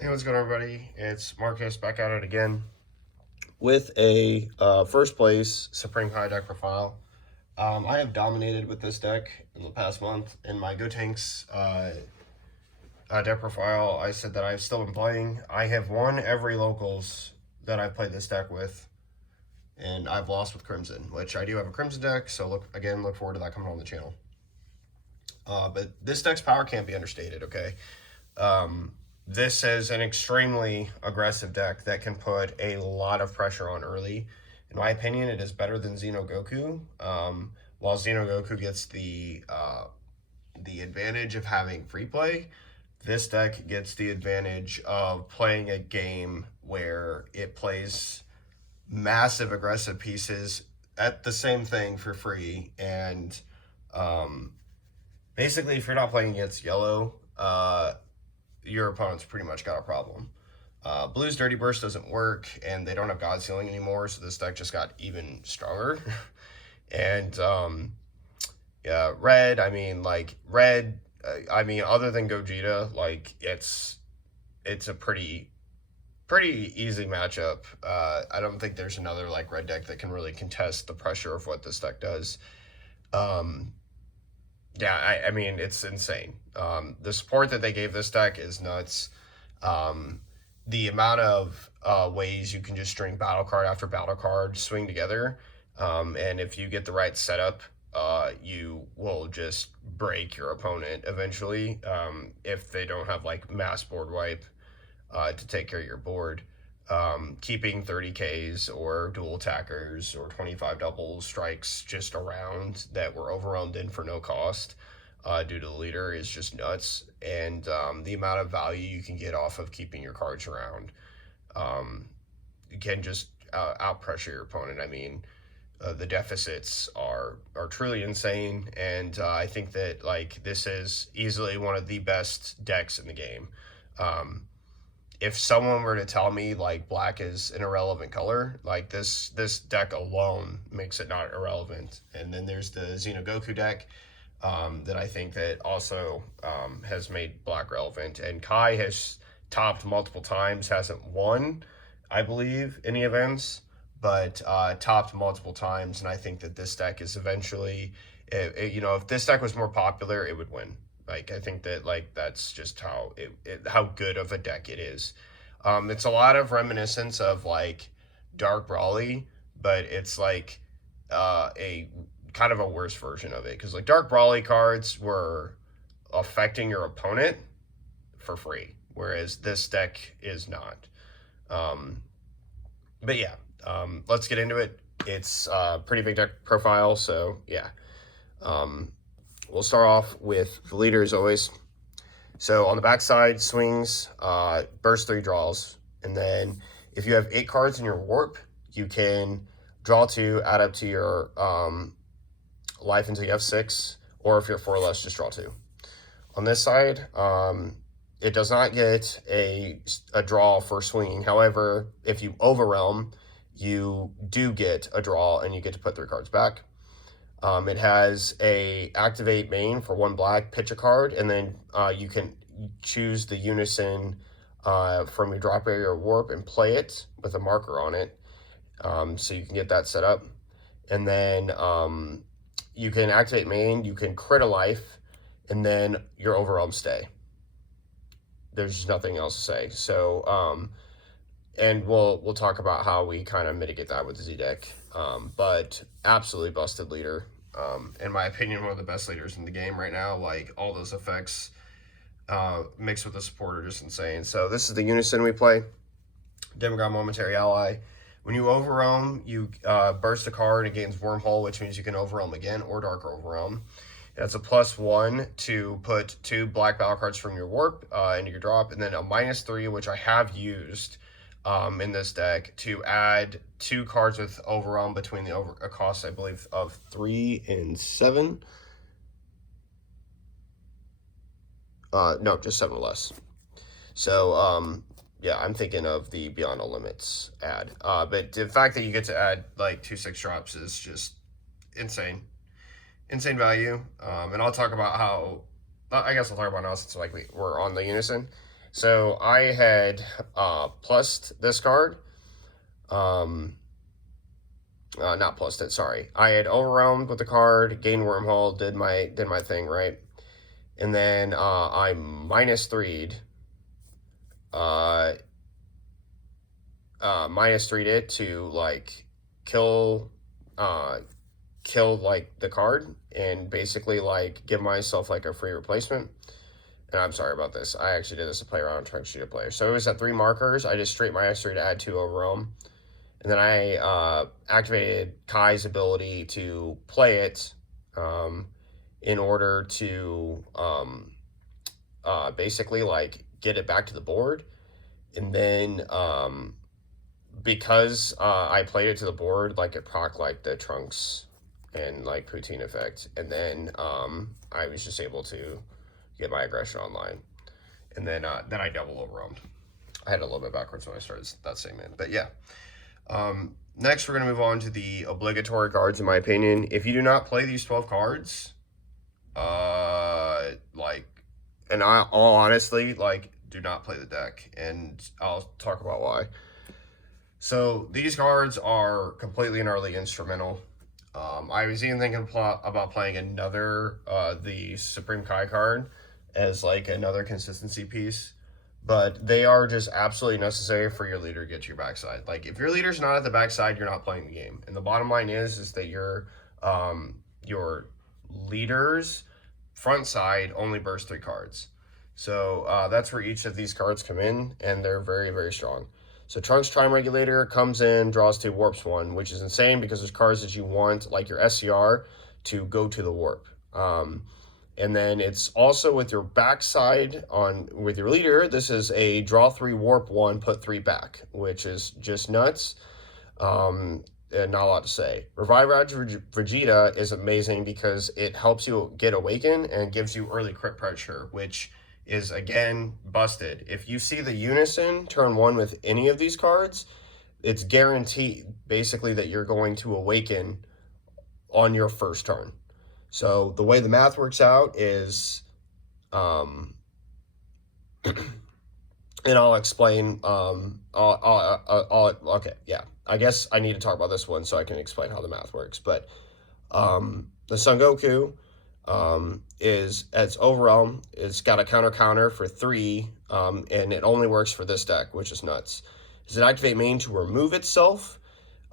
Hey, what's going on, everybody? It's Marcus back at it again with a first place Supreme High deck profile. I have dominated with this deck in the past month. In my Go Tanks deck profile, I said that I've still been playing. I have won every locals that I've played this deck with, and I've lost with Crimson, which I do have a Crimson deck, so look forward to that coming on the channel. But this deck's power can't be understated, okay? This is an extremely aggressive deck that can put a lot of pressure on early. In my opinion, it is better than Xeno Goku. While Xeno Goku gets the advantage of having free play, this deck gets the advantage of playing a game where it plays massive aggressive pieces at the same thing for free. And basically, if you're not playing against yellow, your opponent's pretty much got a problem. Blue's Dirty Burst doesn't work, and they don't have God Sealing anymore, so this deck just got even stronger. And yeah, red. Other than Gogeta, it's a pretty easy matchup. I don't think there's another red deck that can really contest the pressure of what this deck does. Yeah, it's insane. The support that they gave this deck is nuts. The amount of ways you can just string battle card after battle card swing together, and if you get the right setup, you will just break your opponent eventually, if they don't have mass board wipe to take care of your board. Keeping 30Ks or dual attackers or 25 double strikes just around that were overwhelmed in for no cost due to the leader is just nuts. And the amount of value you can get off of keeping your cards around, you can just out pressure your opponent. The deficits are truly insane, and I think that this is easily one of the best decks in the game. If someone were to tell me black is an irrelevant color, this deck alone makes it not irrelevant. And then there's the Xeno Goku deck that I think that also has made black relevant. And Kai has topped multiple times, hasn't won, I believe, any events, but topped multiple times. And I think that this deck is eventually, if this deck was more popular, it would win. I think that that's just how good of a deck it is. It's a lot of reminiscence of Dark Brawly, but it's a kind of a worse version of it, because Dark Brawly cards were affecting your opponent for free, whereas this deck is not. But yeah, let's get into it. It's a pretty big deck profile, so yeah. We'll start off with the leader as always. So on the backside, swings, burst 3 draws. And then if you have 8 cards in your warp, you can draw 2, add up to your life until you have 6. Or if you're 4 or less, just draw 2. On this side, it does not get a draw for swinging. However, if you overwhelm, you do get a draw and you get to put 3 cards back. It has a activate main for 1 black, pitch a card, and then you can choose the Unison from your drop area or warp and play it with a marker on it. So you can get that set up. And then you can activate main, you can crit a life, and then your overwhelm stay. There's just nothing else to say. So, and we'll talk about how we kind of mitigate that with the Z deck. But absolutely busted leader. In my opinion, one of the best leaders in the game right now. All those effects mixed with the support are just insane. So this is the Unison we play. Demigod Momentary Ally. When you overwhelm, you burst a card, it gains Wormhole, which means you can overwhelm again, or Dark Overwhelm. That's a +1 to put 2 black battle cards from your warp into your drop, and then a -3, which I have used in this deck, to add 2 cards with overwhelm between a cost, I believe, of 3 and 7. No, just 7 or less. So yeah, I'm thinking of the Beyond All Limits ad. But the fact that you get to add 2 6-drops is just insane value. And I'll talk about how, I guess I'll talk about now since we're on the Unison. So I had plussed this card. Not plussed it, sorry. I had overwhelmed with the card, gained wormhole, did my thing, right? And then I minus three'd minus three'd it to like kill like the card and basically like give myself like a free replacement. And I'm sorry about this. I actually did this to play around trying to shoot a player. So it was at 3 markers. I just straight minus 3 to add 2 overwhelm. And then I activated Kai's ability to play it in order to basically like get it back to the board. And then because I played it to the board, like it proc like the Trunks and like Poutine effect. And then I was just able to get my aggression online. And then I double overwhelmed. I had a little bit backwards when I started that segment. But yeah. Next, we're going to move on to the obligatory cards, in my opinion. If you do not play these 12 cards, and all honestly, like, do not play the deck. And I'll talk about why. So, these cards are completely and utterly instrumental. I was even thinking about playing another, the Supreme Kai card as, like, another consistency piece. But they are just absolutely necessary for your leader to get to your backside. Like, if your leader's not at the backside, you're not playing the game. And the bottom line is that your leader's front side only bursts 3 cards. So that's where each of these cards come in, and they're very, very strong. So Trunks Time Regulator comes in, draws 2, warps 1, which is insane because there's cards that you want, like your SCR, to go to the warp. And then it's also with your backside with your leader. This is a draw 3, warp 1, put 3 back, which is just nuts. And not a lot to say. Revive Raj Vegeta is amazing because it helps you get Awaken and gives you early crit pressure, which is, again, busted. If you see the Unison turn 1 with any of these cards, it's guaranteed, basically, that you're going to Awaken on your first turn. So the way the math works out is, and I'll explain, okay, yeah. I guess I need to talk about this one so I can explain how the math works. But the Son Goku it's overwhelm. It's got a counter for 3, and it only works for this deck, which is nuts. Does it activate main to remove itself,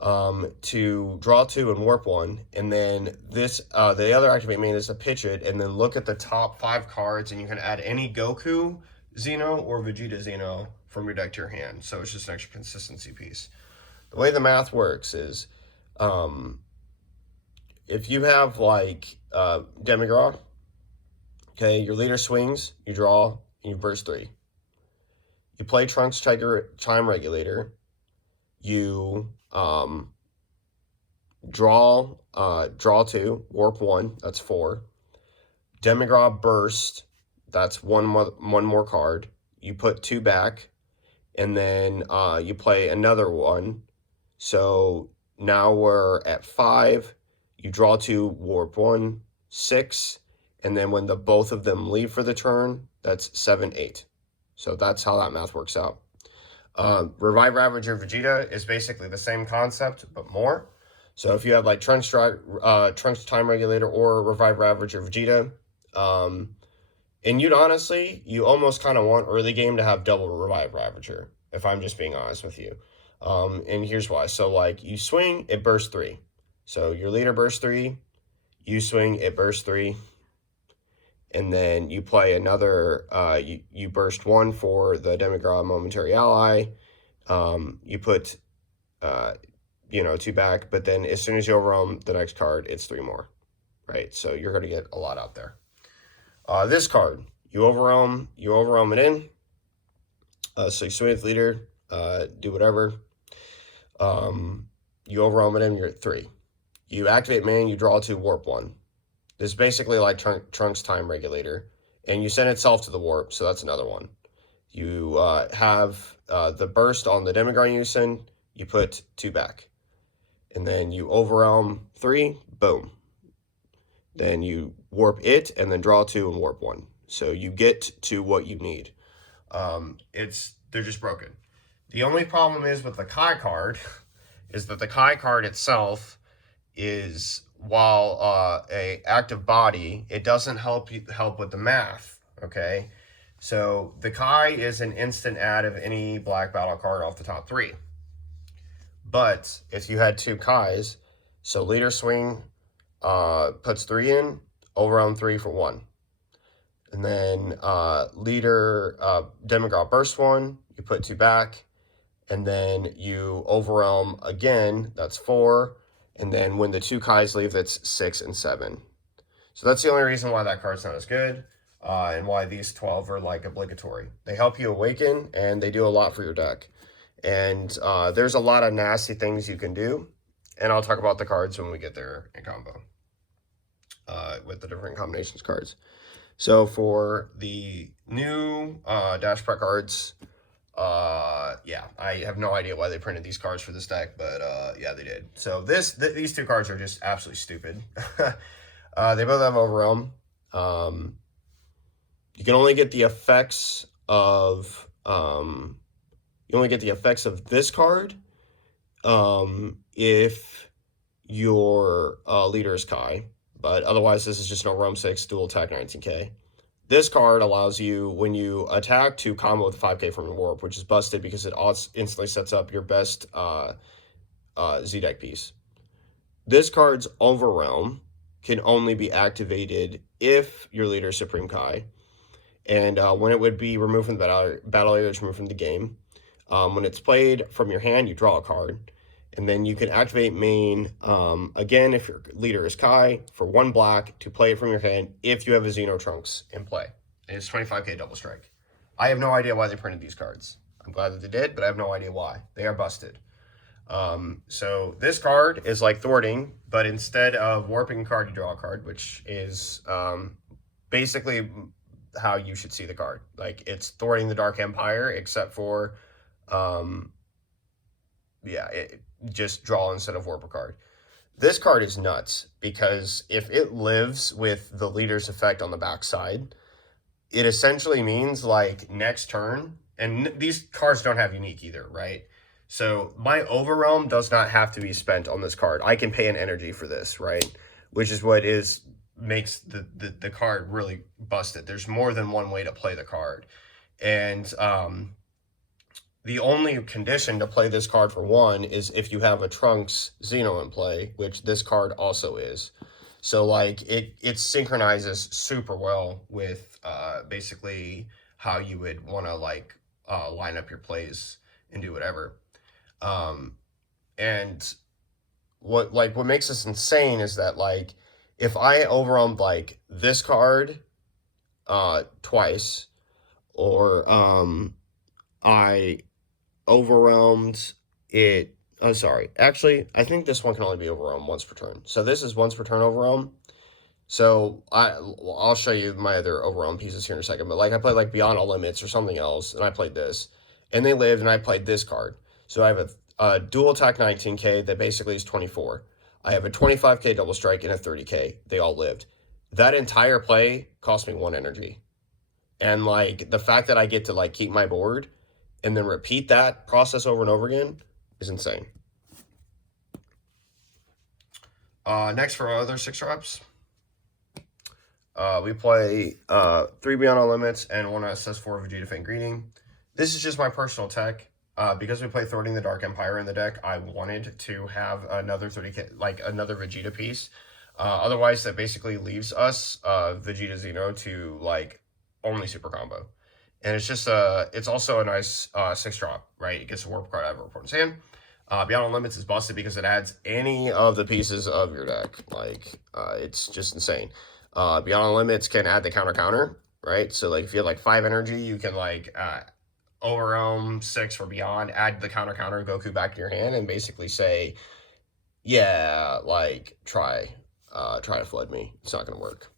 to draw 2 and warp 1, and then this the other activate main is to pitch it, and then look at the top 5 cards, and you can add any Goku Xeno or Vegeta Xeno from your deck to your hand. So it's just an extra consistency piece. The way the math works is, if you have like Demigra, okay, your leader swings, you draw, and you burst 3. You play Trunks Time Regulator, you draw 2, warp 1, that's 4. Demigra Burst, that's one more card. You put 2 back, and then you play another one. So now we're at 5. You draw 2, warp 1, 6, and then when both of them leave for the turn, that's 7, 8. So that's how that math works out. Revive Ravager Vegeta is basically the same concept, but more. So if you have like Trunks Time Regulator or Revive Ravager Vegeta, and you almost kind of want early game to have double Revive Ravager, if I'm just being honest with you. And here's why. So like you swing, it bursts 3. So your leader bursts 3, you swing, it bursts 3. And then you play another, you burst 1 for the Demigra Momentary Ally. You put, 2 back, but then as soon as you overwhelm the next card, it's 3 more, right? So you're going to get a lot out there. This card, you overwhelm it in. So you swing with leader, do whatever. You overwhelm it in, you're at 3. You activate main, you draw 2, warp 1. This is basically like Trunks Time Regulator, and you send itself to the warp, so that's another one. You have the burst on the Demigra Unison, you put 2 back. And then you overwhelm 3, boom. Then you warp it, and then draw 2 and warp 1. So you get to what you need. They're just broken. The only problem is with the Kai card is that the Kai card itself is, while a active body, it doesn't help with the math. Okay, so the Kai is an instant add of any black battle card off the top 3. But if you had 2 Kais, so leader swing puts 3 in, overwhelm 3 for 1. And then leader demigod burst 1, you put 2 back. And then you overwhelm again, that's 4. And then when the 2 Kais leave, that's 6 and 7. So that's the only reason why that card's not as good, and why these 12 are like obligatory. They help you awaken, and they do a lot for your deck. And there's a lot of nasty things you can do, and I'll talk about the cards when we get there in combo with the different combinations cards. So for the new Dash Prep cards, yeah, I have no idea why they printed these cards for this deck, but yeah, they did. So these 2 cards are just absolutely stupid. They both have Overwhelm. You can only get the effects of this card if your leader is Kai, but otherwise this is just an Overwhelm 6 dual attack 19k. This card allows you, when you attack, to combo with 5k from your warp, which is busted because it instantly sets up your best Z-deck piece. This card's Overwhelm can only be activated if your leader is Supreme Kai. And when it would be removed from the battle area, it's removed from the game. When it's played from your hand, you draw a card. And then you can activate main, again, if your leader is Kai, for 1 black to play it from your hand if you have a Xeno Trunks in play. And it's 25k double strike. I have no idea why they printed these cards. I'm glad that they did, but I have no idea why. They are busted. So this card is like thwarting, but instead of warping a card, you draw a card, which is basically how you should see the card. Like, it's thwarting the Dark Empire, except for yeah, just draw instead of warp a card. This card is nuts because if it lives with the leader's effect on the backside, it essentially means like next turn, and these cards don't have unique either, right? So my Overwhelm does not have to be spent on this card. I can pay an energy for this, right? Which is what makes the card really busted. There's more than one way to play the card. And the only condition to play this card for 1 is if you have a Trunks Xeno in play, which this card also is. So like it synchronizes super well with basically how you would want to like line up your plays and do whatever. And what makes this insane is that like if I overwhelmed like this card twice, or I overwhelmed it. Oh, sorry. Actually, I think this one can only be overwhelmed once per turn. So this is once per turn overwhelm. So I'll show you my other overwhelm pieces here in a second. But like I played like Beyond All Limits or something else, and I played this, and they lived, and I played this card. So I have a dual attack 19k that basically is 24. I have a 25k double strike and a 30k. They all lived. That entire play cost me 1 energy. And like the fact that I get to like keep my board and then repeat that process over and over again is insane. Next, for our other 6 drops, we play 3 Beyond All Limits and 1 SS4 Vegeta Faint Greeting. This is just my personal tech. Because we play Thwarting the Dark Empire in the deck, I wanted to have another 30k, like another Vegeta piece. Otherwise, that basically leaves us Vegeta Xeno to like only super combo. And it's just it's also a nice 6 drop, right? It gets a warp card out of a opponent's hand. Beyond All Limits is busted because it adds any of the pieces of your deck. Like it's just insane. Beyond All Limits can add the counter, right? So like if you have like 5 energy, you can like Overwhelm 6 for Beyond, add the counter Goku back to your hand, and basically say, yeah, like try to flood me. It's not gonna work.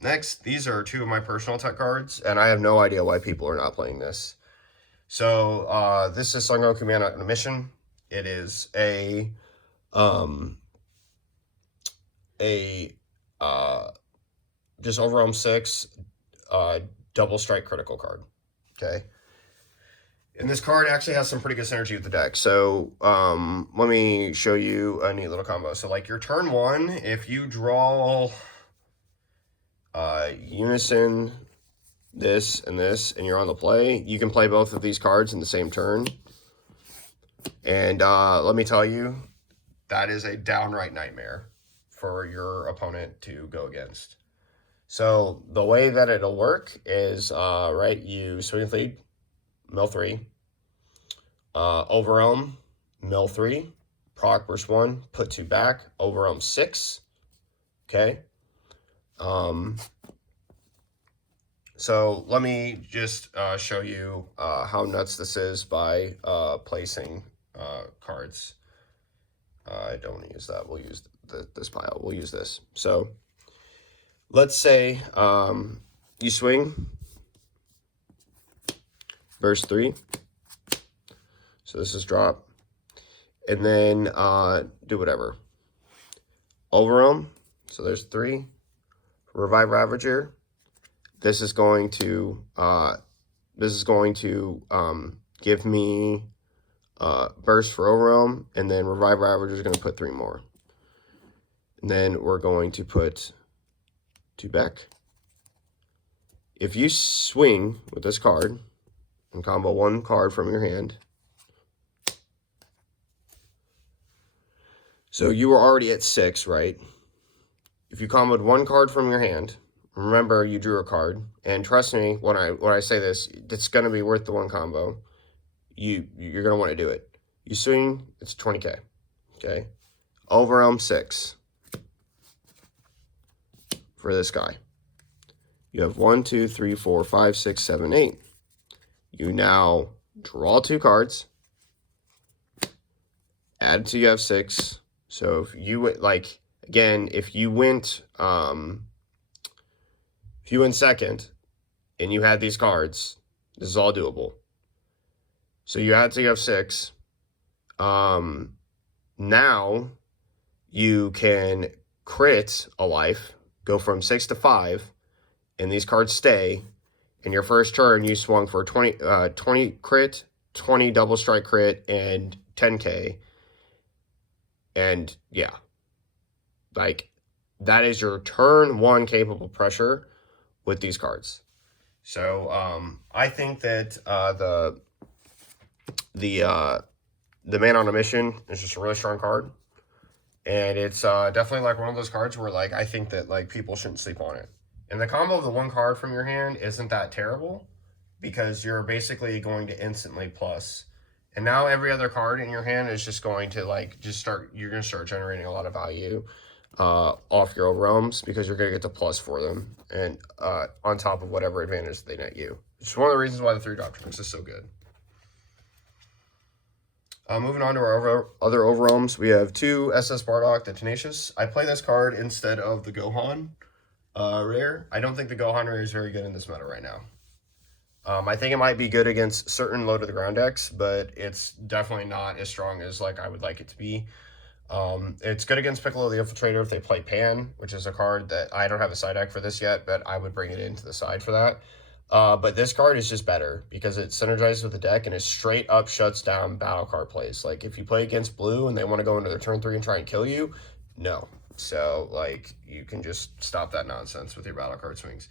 Next, these are 2 of my personal tech cards, and I have no idea why people are not playing this. So this is Son Goku Man on a Mission. It is just Overwhelm 6, double strike critical card. Okay. And this card actually has some pretty good synergy with the deck. So let me show you a neat little combo. So like your turn 1, if you draw Unison, this, and you're on the play, you can play both of these cards in the same turn. And let me tell you, that is a downright nightmare for your opponent to go against. So the way that it'll work is, right, you swing with lead, mill 3, overwhelm, mill 3, proc burst 1, put 2 back, overwhelm 6, okay? So let me just show you how nuts this is by placing cards. I don't want to use that. We'll use this pile. We'll use this. So let's say you swing, burst 3. So this is drop. And then do whatever. Overwhelm. So there's 3. Revive Ravager. This is going to give me burst for overwhelm, and then Revive Ravager is going to put 3 more. And then we're going to put 2 back. If you swing with this card and combo 1 card from your hand, so you were already at 6, right? If you comboed 1 card from your hand, remember you drew a card, and trust me when I say this, it's going to be worth the 1 combo. You're going to want to do it. You swing, it's 20k. Okay. Overwhelm 6 for this guy. You have 1, 2, 3, 4, 5, 6, 7, 8. You now draw 2 cards. Add to you have 6. So if you like again, if you went second and you had these cards, this is all doable. So you add to you have 6. Now you can crit a life, go from 6 to 5, and these cards stay. In your first turn, you swung for 20 crit, 20 double strike crit, and 10k. And yeah, like that is your turn 1 capable pressure with these cards. So I think that the Man on a Mission is just a really strong card, and it's definitely like one of those cards where like I think that like people shouldn't sleep on it. And the combo of the 1 card from your hand isn't that terrible, because you're basically going to instantly plus. And now every other card in your hand is just going to like you're going to start generating a lot of value off your overwhelms, because you're going to get the plus for them, and on top of whatever advantage they net you. It's one of the reasons why the 3-drop tricks is so good. Moving on to our other overwhelms, we have 2 SS Bardock, the Tenacious. I play this card instead of the Gohan rare. I don't think the Gohan rare is very good in this meta right now. I think it might be good against certain low to the ground decks, but it's definitely not as strong as like I would like it to be. It's good against Piccolo the Infiltrator if they play Pan, which is a card that I don't have a side deck for this yet, but I would bring it into the side for that. But this card is just better because it synergizes with the deck and it straight up shuts down battle card plays. Like if you play against blue and they want to go into their turn 3 and try and kill you, no. So like you can just stop that nonsense with your battle card swings.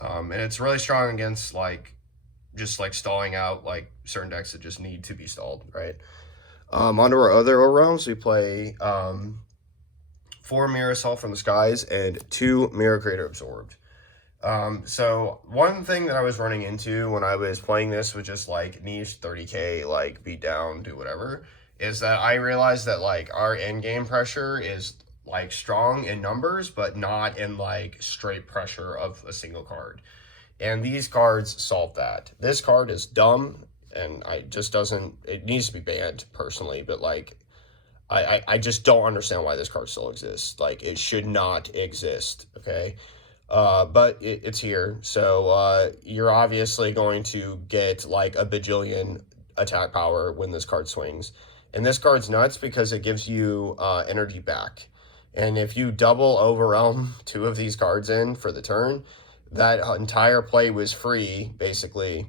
And it's really strong against like just like stalling out like certain decks that just need to be stalled, right? Onto our other realms, we play 4 Mirror Assault from the Skies and 2 Mirror Creator Absorbed. So one thing that I was running into when I was playing this with just like niche 30k, like beat down, do whatever, is that I realized that like our end game pressure is like strong in numbers, but not in like straight pressure of a single card. And these cards solve that. This card is dumb, and it needs to be banned personally, but like I just don't understand why this card still exists. Like it should not exist, okay? But it's here. So you're obviously going to get like a bajillion attack power when this card swings. And this card's nuts because it gives you energy back. And if you double overwhelm 2 of these cards in for the turn, that entire play was free, basically.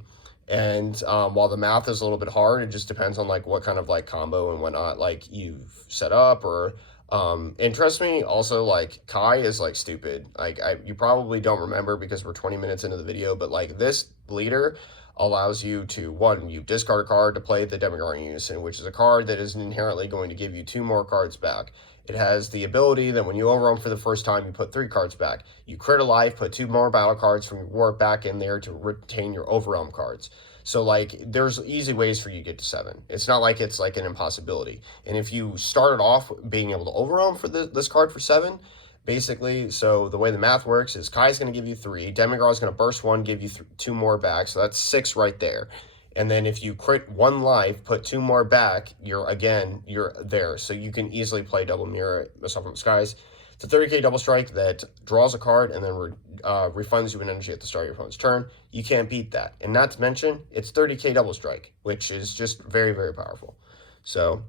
And while the math is a little bit hard, it just depends on like what kind of like combo and whatnot like you've set up, or and trust me, also like Kai is like stupid. Like you probably don't remember because we're 20 minutes into the video, but like this leader allows you to, one, you discard a card to play the Demigod Unison, which is a card that is inherently going to give you 2 more cards back. It has the ability that when you overwhelm for the first time, you put 3 cards back. You crit a life, put 2 more battle cards from your war back in there to retain your overwhelm cards. So, like, there's easy ways for you to get to 7. It's not like it's like an impossibility. And if you started off being able to overwhelm for this card for 7, basically, so the way the math works is Kai's going to give you 3, Demigod's going to burst 1, give you 2 more back, so that's 6 right there. And then if you crit 1 life, put 2 more back, you're there. So you can easily play double mirror Assault from the Skies. It's a 30k double strike that draws a card and then refunds you an energy at the start of your opponent's turn. You can't beat that. And not to mention, it's 30k double strike, which is just very, very powerful. So,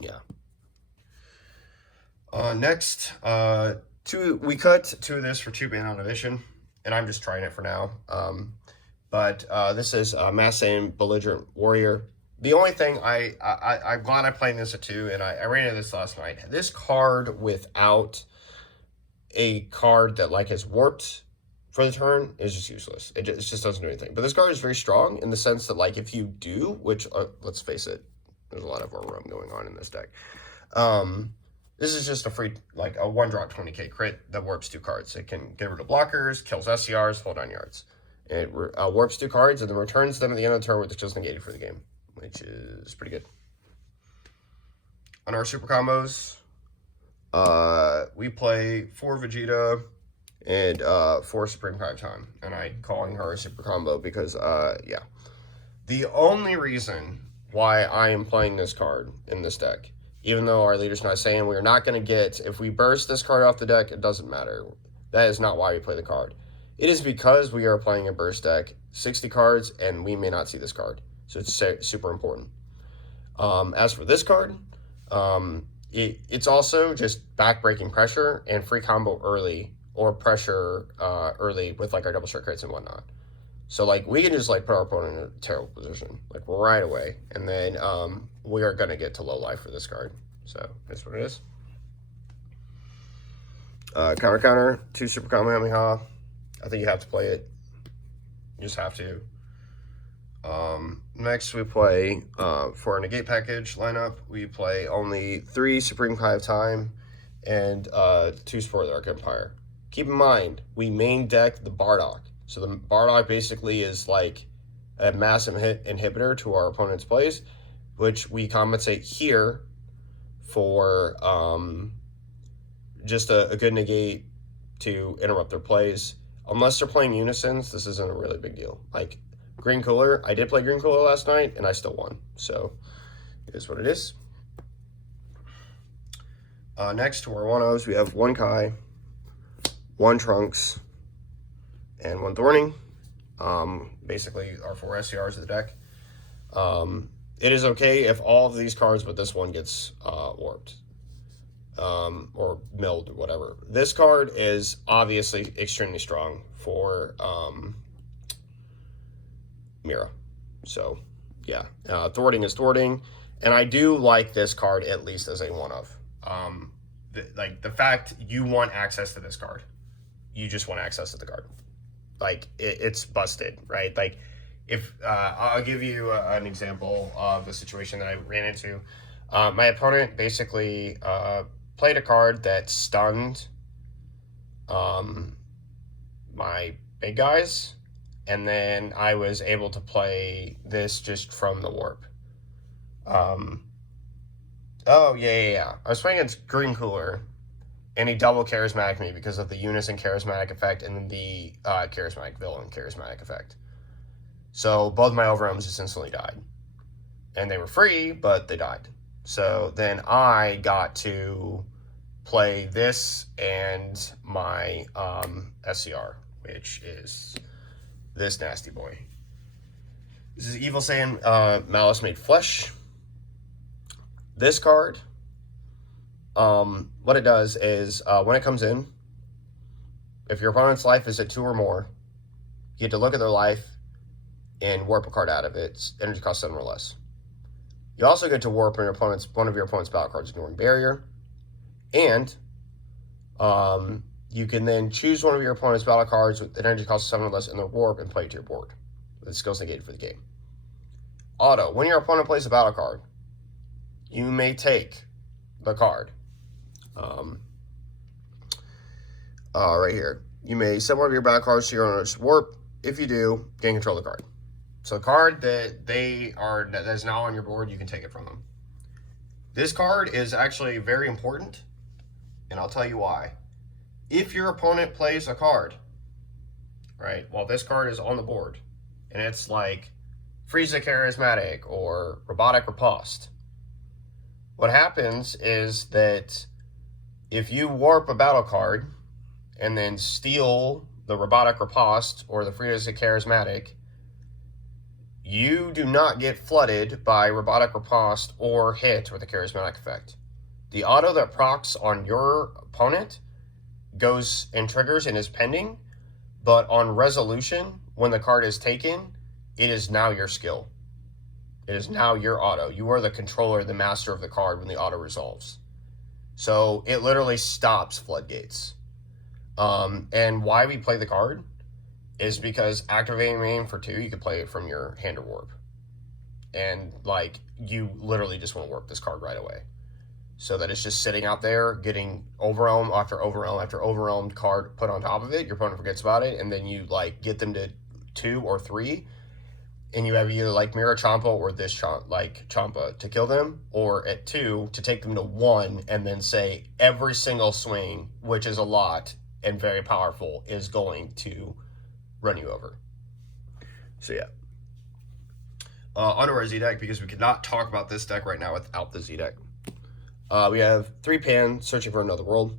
yeah. Next, we cut 2 of this for 2 mana on Eviction, and I'm just trying it for now. But this is Mass Saiyan Belligerent Warrior. The only thing I'm glad I'm playing this at 2, and I ran into this last night. This card without a card that like is warped for the turn is just useless. It just doesn't do anything. But this card is very strong in the sense that like if you do, which let's face it, there's a lot of roam going on in this deck. This is just a free, like a 1-drop 20k crit that warps 2 cards. It can get rid of blockers, kills SCRs, hold 9 yards. It warps 2 cards and then returns them at the end of the turn with the skills negated for the game, which is pretty good. On our super combos, we play 4 Vegeta and 4 Supreme Prime Time. And I'm calling her a super combo because, yeah. The only reason why I am playing this card in this deck, even though our leader's not saying we're not going to get, if we burst this card off the deck, it doesn't matter. That is not why we play the card. It is because we are playing a burst deck, 60 cards, and we may not see this card. So it's super important. As for this card, it's also just back-breaking pressure and free combo early, or pressure early with like our double strike crits and whatnot. So like we can just like put our opponent in a terrible position, like right away. And then we are going to get to low life for this card. So that's what it is. Counter, 2 super Kamehameha. I think you have to play it. You just have to. Next we play, for a negate package lineup, we play only 3 Supreme Kai of Time and 2 Sport of the Arc Empire. Keep in mind, we main deck the Bardock. So the Bardock basically is like a massive inhibitor to our opponent's plays, which we compensate here for just a good negate to interrupt their plays. Unless they're playing Unisons, this isn't a really big deal. Like Green Cooler, I did play Green Cooler last night, and I still won. So it is what it is. Next to our 1-0s, we have 1 Kai, 1 Trunks, and 1 Thorning. Basically our 4 SCRs of the deck. It is okay if all of these cards but this one gets warped. Or milled or whatever. This card is obviously extremely strong for Mira. So yeah, thwarting is thwarting, and I do like this card at least as a one-of. Like the fact you want access to this card, you just want access to the card. Like it's busted, right? Like if I'll give you an example of a situation that I ran into. My opponent basically played a card that stunned my big guys, and then I was able to play this just from the warp. Oh, yeah. I was playing against Green Cooler, and he double charismatic me because of the Unison charismatic effect and the charismatic villain charismatic effect. So both my overwhelms just instantly died. And they were free, but they died. So then I got to play this and my SCR, which is this nasty boy. This is Evil Saiyan Malice Made Flesh. This card, what it does is when it comes in, If your opponent's life is at 2 or more, you get to look at their life and warp a card out of it. It's energy cost 7 or less. You also get to warp one of your opponent's battle cards, ignoring barrier. And you can then choose one of your opponent's battle cards with an energy cost 7 or less in their warp and play it to your board. With the skills negated for the game. Auto. When your opponent plays a battle card, you may take the card. Right here. You may send one of your battle cards to your owner's warp. If you do, gain control of the card. So the card that is now on your board, you can take it from them. This card is actually very important, and I'll tell you why. If your opponent plays a card, right, while this card is on the board, and it's like Frieza Charismatic or Robotic Riposte, what happens is that if you warp a battle card and then steal the Robotic Riposte or the Frieza Charismatic, you do not get flooded by Robotic Riposte or hit with a Charismatic effect. The auto that procs on your opponent goes and triggers and is pending, but on resolution, when the card is taken, it is now your skill. It is now your auto. You are the controller, the master of the card when the auto resolves. So it literally stops floodgates. And why we play the card is because activating main for 2, you can play it from your hand or warp. And like, you literally just want to warp this card right away. So that it's just sitting out there getting overwhelm after overwhelm after overwhelmed card put on top of it. Your opponent forgets about it, and then you like get them to 2 or 3, and you have either like Mirror Champa or this Champa to kill them, or at 2 to take them to 1, and then say every single swing, which is a lot and very powerful, is going to run you over. So yeah. Onto our Z deck, because we could not talk about this deck right now without the Z deck. We have 3 Pan, Searching for Another World.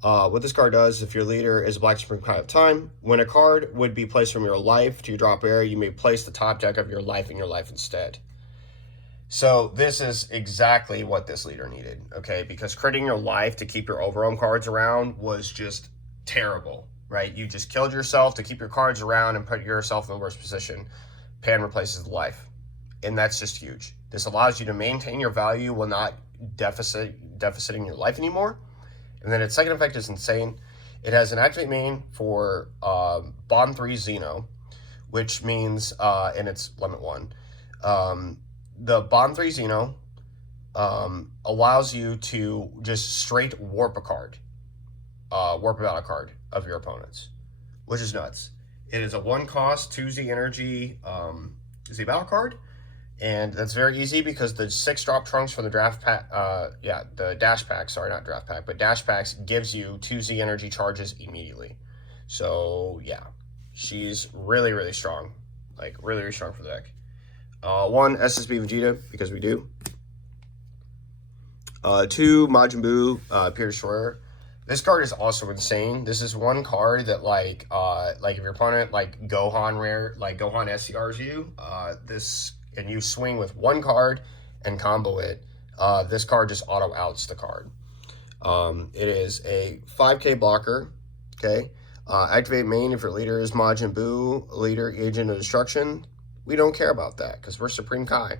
What this card does, if your leader is a Black Supreme Kai of Time, when a card would be placed from your life to your drop area, you may place the top deck of your life in your life instead. So this is exactly what this leader needed, okay? Because critting your life to keep your overwhelm cards around was just terrible, right? You just killed yourself to keep your cards around and put yourself in the worst position. Pan replaces the life, and that's just huge. This allows you to maintain your value while not deficiting your life anymore. And then its second effect is insane. It has an activate main for Bond 3 Xeno, which means, and it's limit 1. The Bond 3 Xeno allows you to just straight warp a card, warp a battle card of your opponent's, which is nuts. It is a 1 cost, 2 Z energy Z battle card. And that's very easy because the 6-drop trunks from the draft pack, the dash pack, sorry, not draft pack, but dash packs gives you 2 Z energy charges immediately. So yeah, she's really, really strong. Like really, really strong for the deck. 1 SSB Vegeta, because we do. 2 Majin Buu, Pure Destroyer. This card is also insane. This is 1 card that like if your opponent like Gohan SCRs you, and you swing with 1 card and combo it, this card just auto outs the card. It is a 5k blocker, okay? Activate main if your leader is Majin Buu, leader, agent of destruction. We don't care about that because we're Supreme Kai.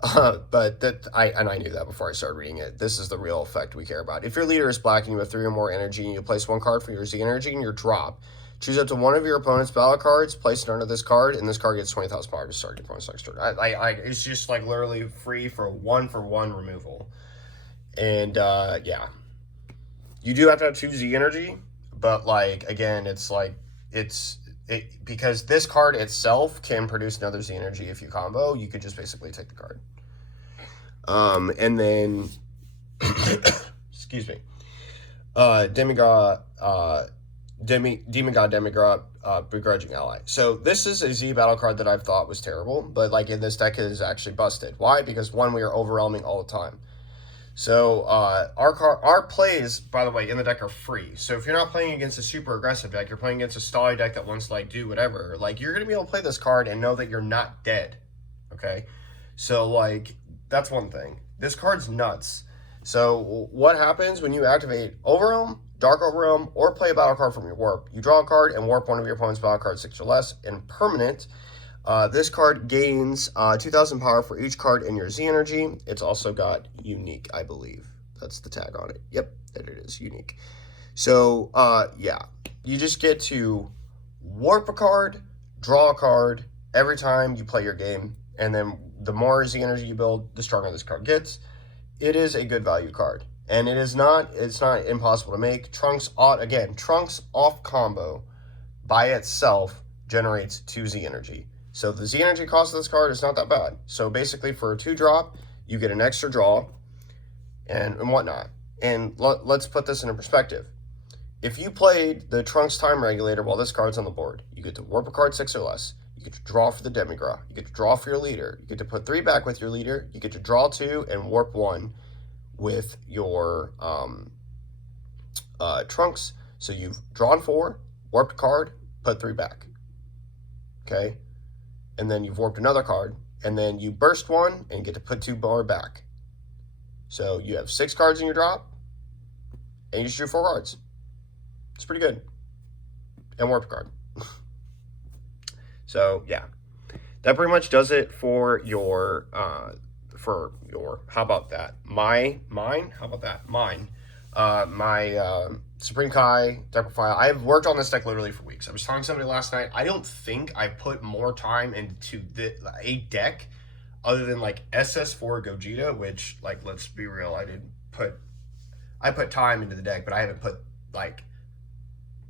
But I knew that before I started reading it. This is the real effect we care about. If your leader is black and you have 3 or more energy and you place 1 card for your Z energy in your drop, choose up to 1 of your opponent's battle cards, place it under this card, and this card gets 20,000 power to start your opponent's next turn. It's just like literally free for 1-for-1 removal. And yeah, you do have to have 2 Z energy, but like again, because this card itself can produce another Z energy if you combo. You could just basically take the card. And then excuse me, Demigod. Begrudging Ally. So this is a Z battle card that I've thought was terrible, but like in this deck it is actually busted. Why? Because 1, we are overwhelming all the time. So our plays, by the way, in the deck are free. So if you're not playing against a super aggressive deck, you're playing against a stally deck that wants to like do whatever, like you're gonna be able to play this card and know that you're not dead. Okay, so like that's one thing. This card's nuts. So what happens when you activate Overwhelm? Dark Oak Realm, or play a battle card from your warp. You draw a card and warp one of your opponent's battle cards 6 or less. And permanent, this card gains 2,000 power for each card in your Z energy. It's also got unique, I believe. That's the tag on it. Yep, there it is, unique. So, yeah, you just get to warp a card, draw a card every time you play your game, and then the more Z energy you build, the stronger this card gets. It is a good value card, and it's not impossible to make. Trunks off combo by itself generates 2 Z energy. So the Z energy cost of this card is not that bad. So basically for a 2-drop, you get an extra draw and whatnot. And let's put this into perspective. If you played the Trunks time regulator while this card's on the board, you get to warp a card 6 or less. You get to draw for the Demigras. You get to draw for your leader. You get to put 3 back with your leader. You get to draw 2 and warp 1 with your Trunks. So you've drawn 4, warped a card, put 3 back. Okay? And then you've warped another card, and then you burst 1 and get to put 2 more back. So you have 6 cards in your drop, and you just drew 4 cards. It's pretty good. And warp a card. So yeah, that pretty much does it for your how about that? My Supreme Kai deck profile. I've worked on this deck literally for weeks. I was telling somebody last night, I don't think I put more time into a deck other than like SS4 Gogeta, which, like, let's be real, I put time into the deck, but I haven't put like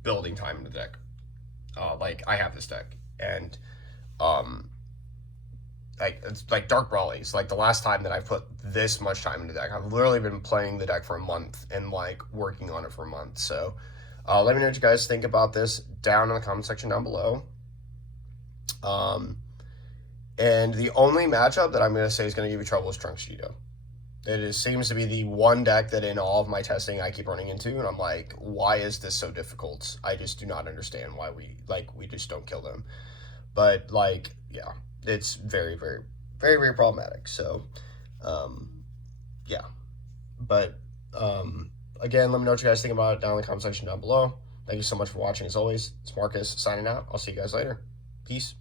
building time into the deck. Like, I have this deck, and it's like Dark Brawlies, like the last time that I put this much time into the deck. I've literally been playing the deck for a month and like working on it for a month. So let me know what you guys think about this down in the comment section down below. And the only matchup that I'm going to say is going to give you trouble is Trunks Cheeto. Seems to be the one deck that in all of my testing I keep running into, and I'm like, why is this so difficult? I just do not understand why we just don't kill them. But like, yeah, it's very, very, very, very problematic. So, yeah. But again, let me know what you guys think about it down in the comment section down below. Thank you so much for watching. As always, it's Marcus signing out. I'll see you guys later. Peace.